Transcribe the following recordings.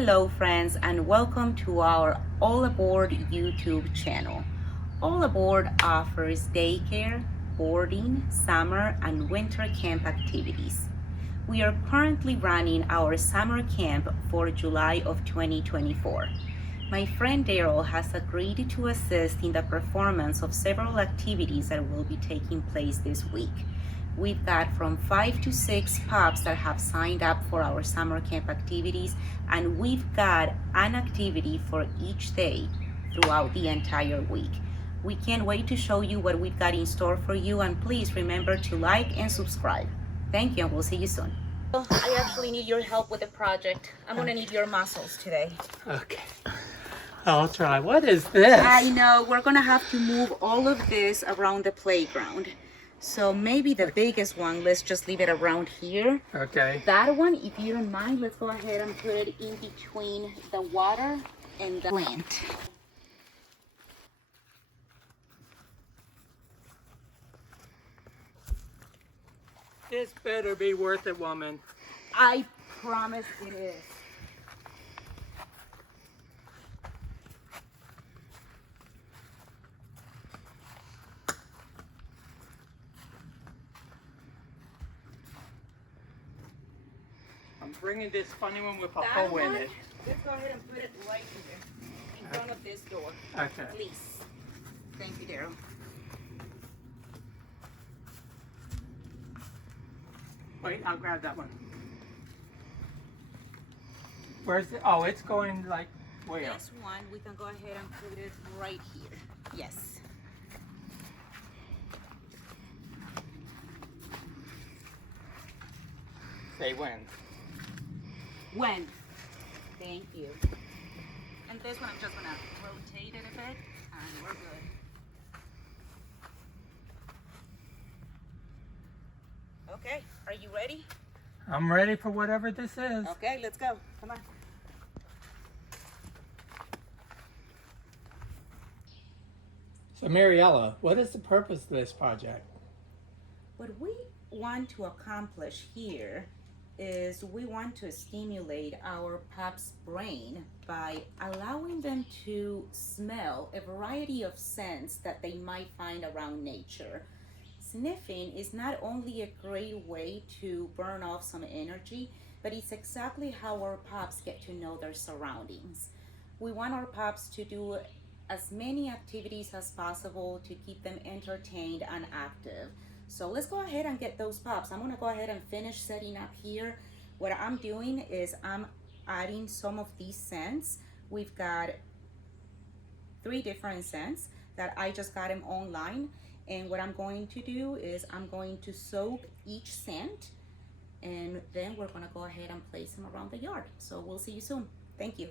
Hello friends and welcome to our All Aboard YouTube channel. All Aboard offers daycare, boarding, summer and winter camp activities. We are currently running our summer camp for July of 2024. My friend Daryl has agreed to assist in the performance of several activities that will be taking place this week. We've got from 5 to 6 pups that have signed up for our summer camp activities, and we've got an activity for each day throughout the entire week. We can't wait to show you what we've got in store for you, and please remember to like and subscribe. Thank you, and we'll see you soon. I actually need your help with the project. I'm gonna need your muscles today. Okay. I'll try. What is this? I know, we're gonna have to move all of this around the playground. So maybe the biggest one, let's just leave it around here. Okay. That one, if you don't mind, let's go ahead and put it in between the water and the plant. This better be worth it, woman. I promise it is. I'm bringing this funny one with a That hole one, in it. let's go ahead and put it right here, in front of this door. Okay. Please. Thank you, Daryl. Wait, I'll grab that one. Where's it? Oh, it's going like where? This one, we can go ahead and put it right here. Yes. Say when. When? Thank you. And this one, I'm just gonna rotate it a bit, and we're good. Okay, are you ready? I'm ready for whatever this is. Okay, let's go. Come on. So, Mariella, what is the purpose of this project? What we want to accomplish here is we want to stimulate our pups' brain by allowing them to smell a variety of scents that they might find around nature. Sniffing is not only a great way to burn off some energy, but it's exactly how our pups get to know their surroundings. We want our pups to do as many activities as possible to keep them entertained and active. So let's go ahead and get those pups. I'm gonna go ahead and finish setting up here. What I'm doing is I'm adding some of these scents. We've got 3 different scents that I just got them online. And what I'm going to do is I'm going to soak each scent, and then we're gonna go ahead and place them around the yard. So we'll see you soon. Thank you.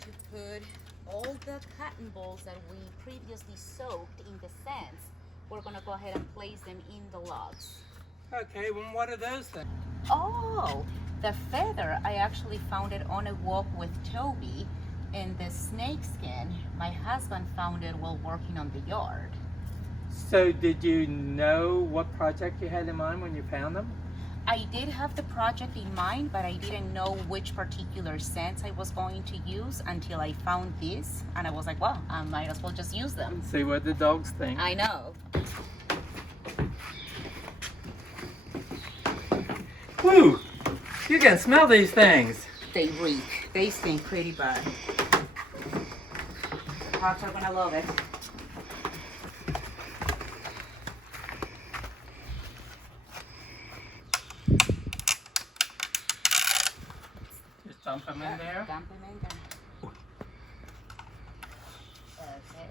To put all the cotton balls that we previously soaked in the sands, we're gonna go ahead and place them in the logs. Okay, well, what are those things? Oh, the feather, I actually found it on a walk with Toby, and the snake skin, my husband found it while working on the yard. So did you know what project you had in mind when you found them? I did have the project in mind, but I didn't know which particular scents I was going to use until I found this, and I was like, well, I might as well just use them. See what the dogs think. I know. Woo! You can smell these things. They reek. They stink pretty bad. The dogs are gonna love it. Just dump them in there. Dump them in there.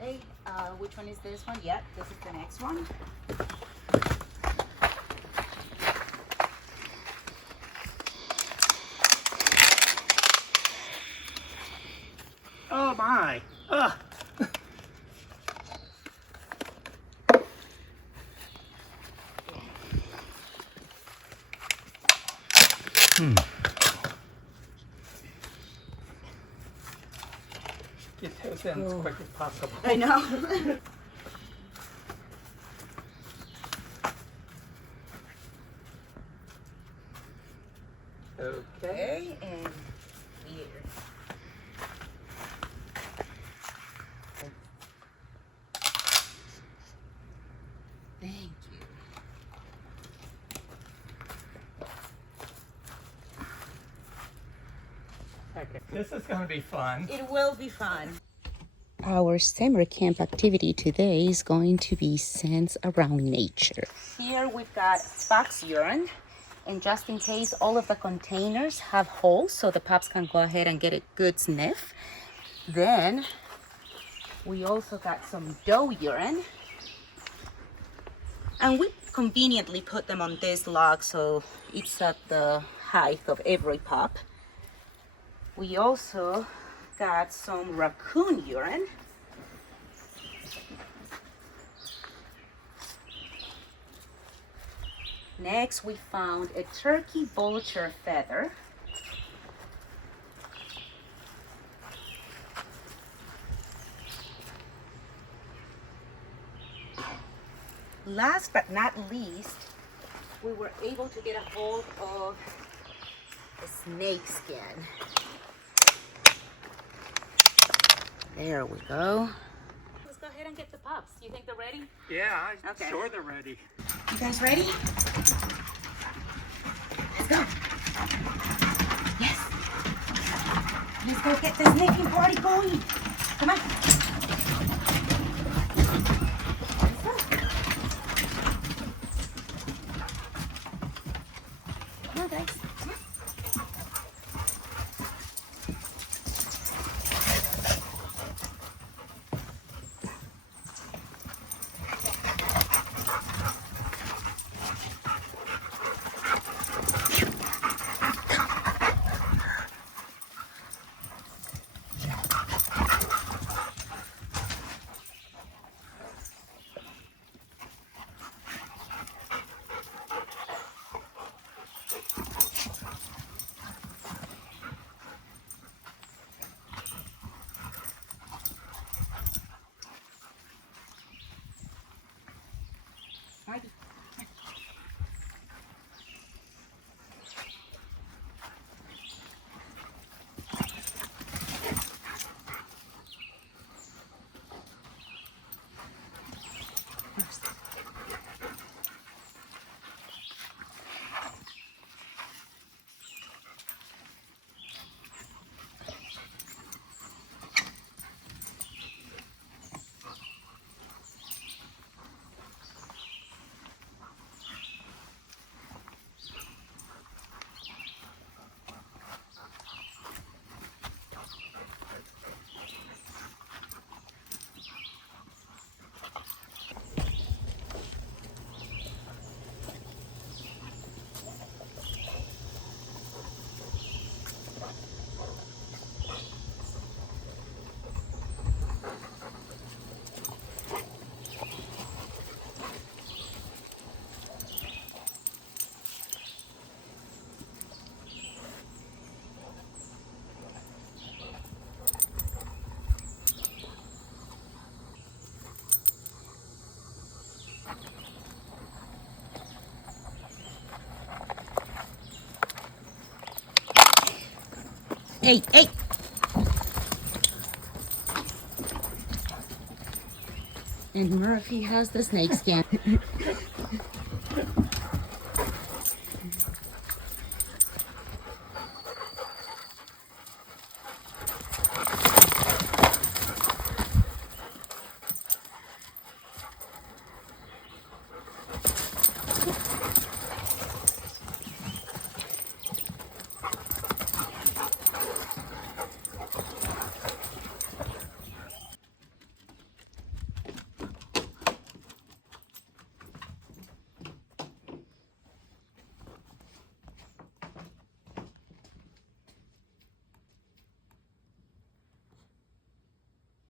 Okay, which one is this one? Yep, this is the next one. Oh my! Ugh. Get those in as quick as possible. I know. Okay. And here. Thank you. Okay. This is going to be fun. It will be fun. Our summer camp activity today is going to be scents around nature. Here we've got fox urine, and just in case all of the containers have holes so the pups can go ahead and get a good sniff. Then we also got some doe urine, and we conveniently put them on this log so it's at the height of every pup. We also got some raccoon urine. Next, we found a turkey vulture feather. Last but not least, we were able to get a hold of a snake skin. There we go. Let's go ahead and get the pups. You think they're ready? Yeah, I'm Okay. sure they're ready. You guys ready? Let's go. Yes. Let's go get the sniffing party going. Come on. Let's go. Come on, guys. Come on. Hey. And Murphy has the snake skin.